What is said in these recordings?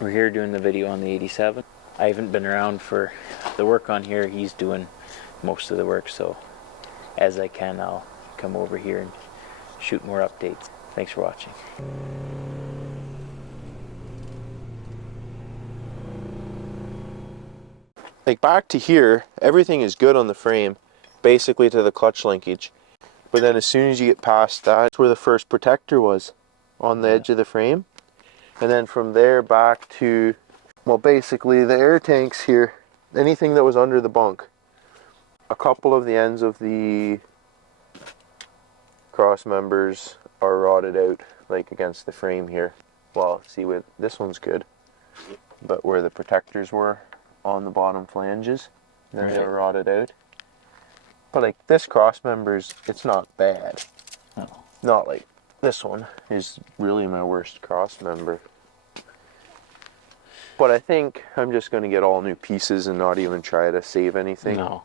We're here doing the video on the 87. I haven't been around for the work on here. He's doing most of the work, so as I can, I'll come over here and shoot more updates. Thanks for watching. Like back to here, everything is good on the frame, basically to the clutch linkage. But then as soon as you get past that, that's where the first protector was, on the edge of the frame. And then from there back to, well, basically the air tanks here, anything that was under the bunk. A couple of the ends of the cross members are rotted out, like against the frame here. Well, see, with this one's good, but where the protectors were on the bottom flanges, then they were rotted out. But like this cross members, it's not bad. No. Not like this one is really my worst cross member. But I think I'm just going to get all new pieces and not even try to save anything. No.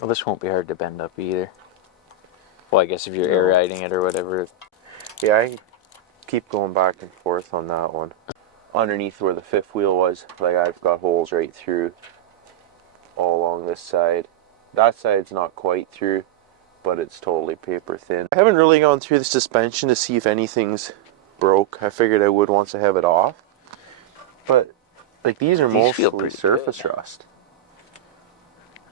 Well, this won't be hard to bend up either. Well, I guess if you're air riding it or whatever. Yeah, I keep going back and forth on that one. Underneath where the fifth wheel was, like I've got holes right through all along this side. That side's not quite through, but it's totally paper thin. I haven't really gone through the suspension to see if anything's broke. I figured I would once I have it off. But like these are mostly surface rust.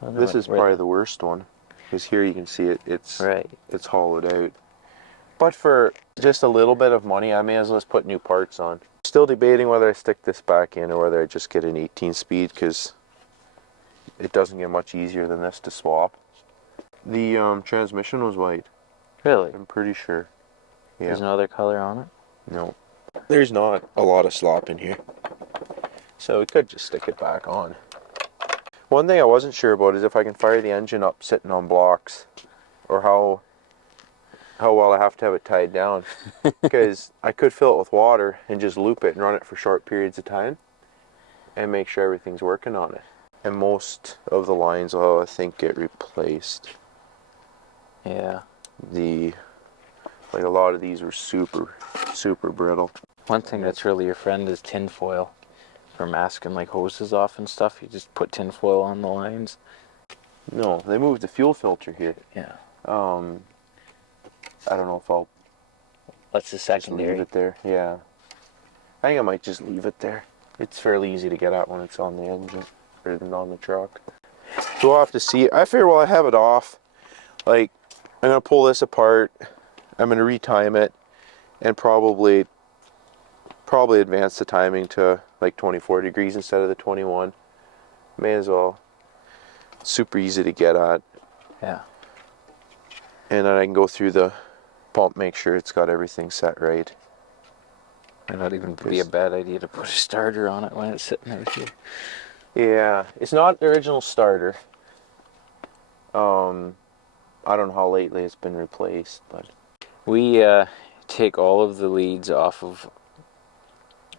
This is probably the worst one, because here you can see it's hollowed out. But for just a little bit of money, I may as well just put new parts on. Still debating whether I stick this back in or whether I just get an 18 speed, because it doesn't get much easier than this to swap. The transmission was white. Really? I'm pretty sure. Yeah. There's no other color on it? No. There's not a lot of slop in here. So we could just stick it back on. One thing I wasn't sure about is if I can fire the engine up sitting on blocks, or how well I have to have it tied down. Because I could fill it with water and just loop it and run it for short periods of time and make sure everything's working on it. And most of the lines will, I think, get replaced. Yeah. Like a lot of these were super brittle. One thing that's really your friend is tin foil. For masking like hoses off and stuff, you just put tin foil on the lines. No, they moved the fuel filter here. Yeah. I don't know if I'll That's the secondary. leave it there. Yeah. I think I might just leave it there. It's fairly easy to get at when it's on the engine rather than on the truck. So we'll have to see. I figure while I have it off, like, I'm going to pull this apart, I'm going to retime it, and probably advance the timing to like 24 degrees instead of the 21. May as well. It's super easy to get at. Yeah. And then I can go through the pump, make sure it's got everything set right. Might not even be a bad idea to put a starter on it when it's sitting out here. Yeah, it's not the original starter. I don't know how lately it's been replaced, but we take all of the leads off of,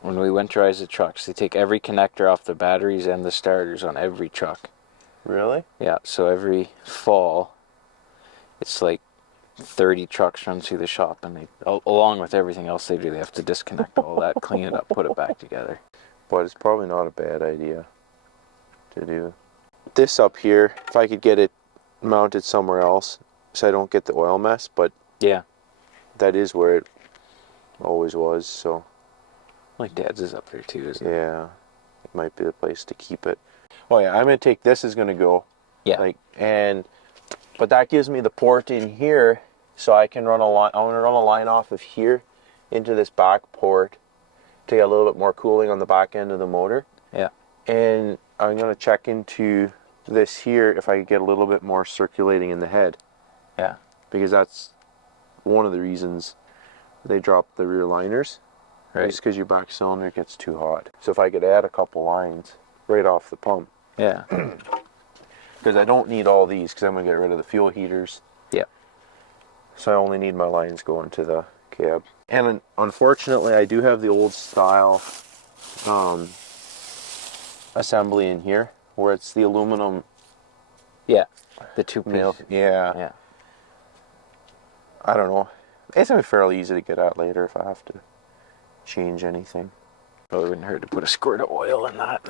when we winterize the trucks, they take every connector off the batteries and the starters on every truck. Really? Yeah, so every fall, it's like 30 trucks run through the shop, and they, along with everything else they do, they have to disconnect all that, clean it up, put it back together. But it's probably not a bad idea to do. This up here, if I could get it mounted somewhere else so I don't get the oil mess, but yeah, that is where it always was, so. Like Dad's is up there too, isn't it? Yeah, it might be the place to keep it. Oh yeah, I'm gonna take this is gonna go. Yeah. But that gives me the port in here, so I can run a line. I'm gonna run a line off of here into this back port to get a little bit more cooling on the back end of the motor. Yeah. And I'm gonna check into this here if I could get a little bit more circulating in the head. Yeah. Because that's one of the reasons they dropped the rear liners. Right. Just because your back cylinder gets too hot. So if I could add a couple lines right off the pump. Yeah. Because I don't need all these, because I'm going to get rid of the fuel heaters. Yeah. So I only need my lines going to the cab. And unfortunately, I do have the old style assembly in here, where it's the aluminum. Yeah. The 2-pin. Yeah. Yeah. I don't know. It's going to be fairly easy to get at later if I have to change anything. Well, it wouldn't hurt to put a squirt of oil in that.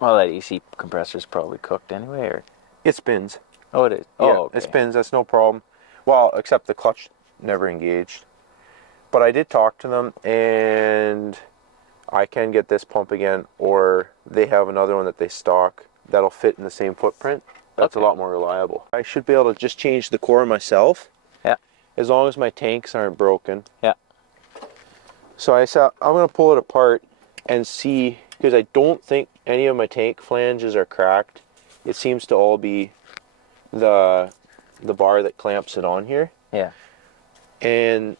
Well, that AC compressor's probably cooked anyway, or... It spins. Oh, it is? Yeah, Oh, okay. it spins. That's no problem. Well, except the clutch never engaged. But I did talk to them, and I can get this pump again, or they have another one that they stock that'll fit in the same footprint. That's Okay. a lot more reliable. I should be able to just change the core myself. Yeah. As long as my tanks aren't broken. Yeah. So I'm going to pull it apart and see, because I don't think any of my tank flanges are cracked. It seems to all be the bar that clamps it on here. Yeah. And,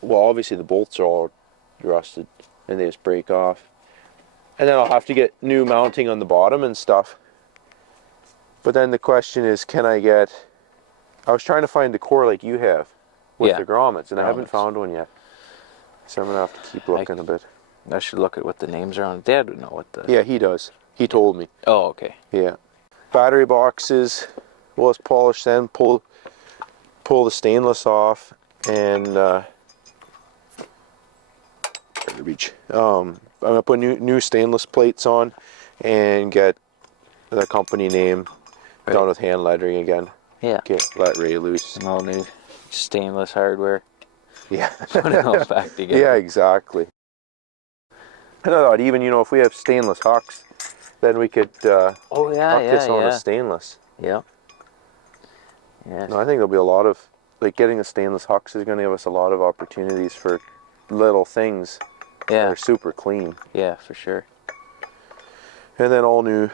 well, obviously the bolts are all rusted and they just break off. And then I'll have to get new mounting on the bottom and stuff. But then the question is, I was trying to find the core like you have with the grommets, and I haven't found one yet. So I'm going to have to keep looking a bit. I should look at what the names are on. Dad would know what the... Yeah, he does. He told me. Oh, okay. Yeah. Battery boxes, well, let's polish them, pull the stainless off, and garbage. I'm going to put new stainless plates on and get the company name done with hand lettering again. Yeah. Let Ray loose. And all new stainless hardware. Yeah. Put it all back together. Yeah, exactly. And I thought, even, if we have stainless hucks, then we could huck this on a stainless. Yeah. Yeah. No, I think there'll be a lot of, getting the stainless hucks is going to give us a lot of opportunities for little things that are super clean. Yeah, for sure. And then all new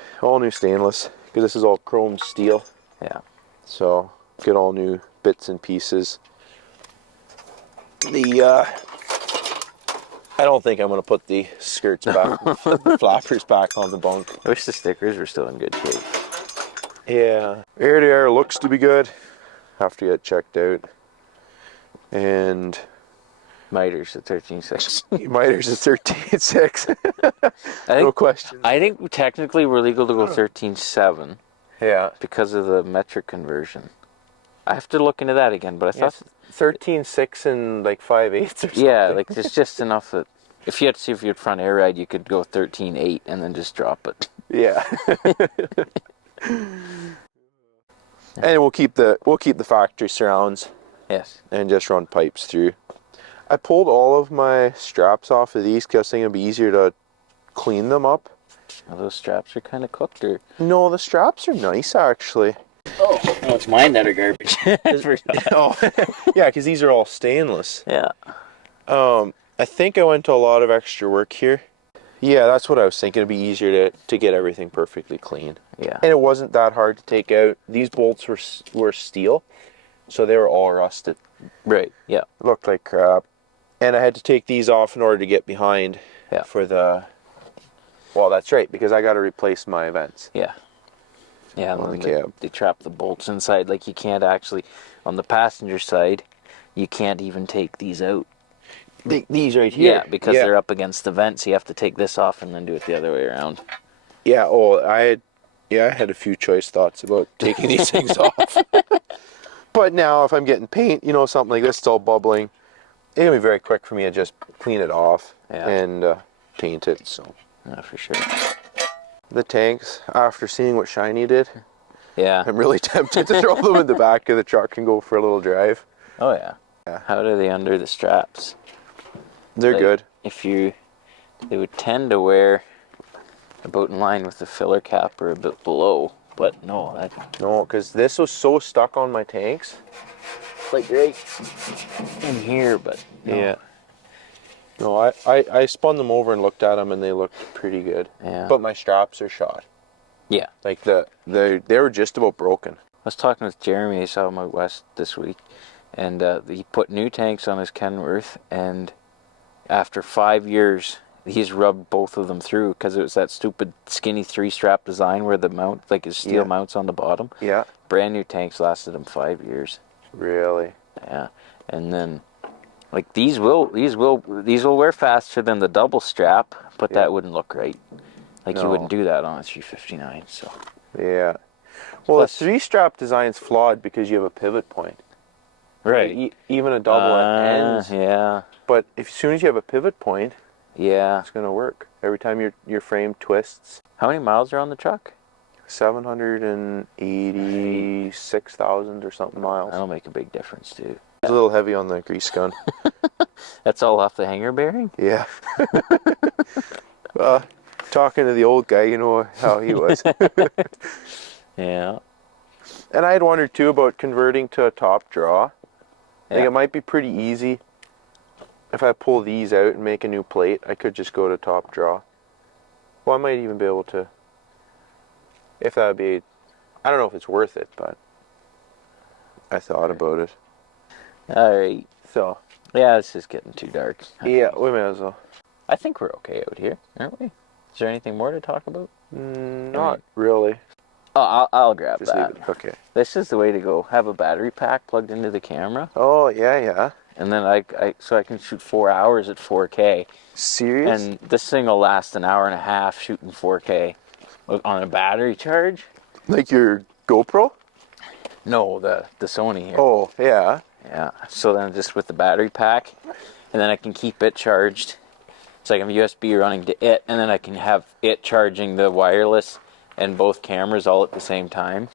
stainless, because this is all chrome steel. Yeah. So get all new bits and pieces. I don't think I'm going to put the skirts back, the flappers back on the bunk. I wish the stickers were still in good shape. Yeah. Air to air looks to be good. Have to get checked out. And Miters at 13.6. miters at 13.6. No question. I think technically we're legal to go 13.7. Yeah. Because of the metric conversion. I have to look into that again, but I thought... 13.6 and 5/8 or something. Yeah, it's just enough that... If you had to see if you had front air ride, you could go 13.8 and then just drop it. Yeah. And we'll keep the factory surrounds. Yes. And just run pipes through. I pulled all of my straps off of these because I think it'd be easier to clean them up. Well, those straps are kind of cooked, or... No, the straps are nice, actually. Oh, no, it's mine that are garbage. Oh, yeah, because these are all stainless. Yeah. I think I went to a lot of extra work here. Yeah, that's what I was thinking. It'd be easier to get everything perfectly clean. Yeah. And it wasn't that hard to take out. These bolts were steel, so they were all rusted. Right, yeah. Looked like crap. And I had to take these off in order to get behind for the... Well, that's right, because I got to replace my vents. Yeah. Yeah, On and the cab. they trap the bolts inside. Like, you can't actually... On the passenger side, you can't even take these out. These right here? Yeah, because they're up against the vents. You have to take this off and then do it the other way around. Yeah, I had a few choice thoughts about taking these things off. But now, if I'm getting paint, something like this, it's all bubbling, it's going to be very quick for me to just clean it off and paint it. So. Yeah, for sure. The tanks, after seeing what Shiny did, I'm really tempted to throw them in the back of the truck and go for a little drive. Oh, yeah. How are they under the straps? They're good. They would tend to wear about in line with the filler cap or a bit below, but no. No, because this was so stuck on my tanks. Like right in here, but no. Yeah. No, I spun them over and looked at them, and they looked pretty good. Yeah. But my straps are shot. Yeah. Like they were just about broken. I was talking with Jeremy, I saw him out west this week, and he put new tanks on his Kenworth, and after 5 years, he's rubbed both of them through because it was that stupid skinny 3-strap design where the mount, like his steel mounts on the bottom. Yeah. Brand new tanks lasted him 5 years. Really? Yeah. And then, like these will wear faster than the double strap, but that wouldn't look right. Like you wouldn't do that on a 359. So. Yeah. Well, the 3-strap design's flawed because you have a pivot point. Right. Like, even a double ends. Yeah. But as soon as you have a pivot point, Yeah. it's gonna work. Every time your frame twists. How many miles are on the truck? 786,000 or something miles. That'll make a big difference too. It's a little heavy on the grease gun. That's all off the hanger bearing? Yeah. Talking to the old guy, you know how he was. Yeah. And I had wondered too about converting to a top draw. I think Yeah. it might be pretty easy. If I pull these out and make a new plate, I could just go to top draw. Well, I might even be able to, if that would be, I don't know if it's worth it, but I thought about it. Alright. So, Yeah, it's just getting too dark. yeah, we may as well. I think we're okay out here, aren't we? Is there anything more to talk about? Not really. Oh, I'll grab Just that. leave it. Okay. This is the way to go. Have a battery pack plugged into the camera, Oh, yeah. and then I can shoot 4 hours at 4K. Serious? And this thing will last an hour and a half shooting 4K on a battery charge. Like your GoPro? No, the Sony here. Oh, yeah. Yeah. So then just with the battery pack, and then I can keep it charged. So I can have USB running to it, and then I can have it charging the wireless and both cameras all at the same time.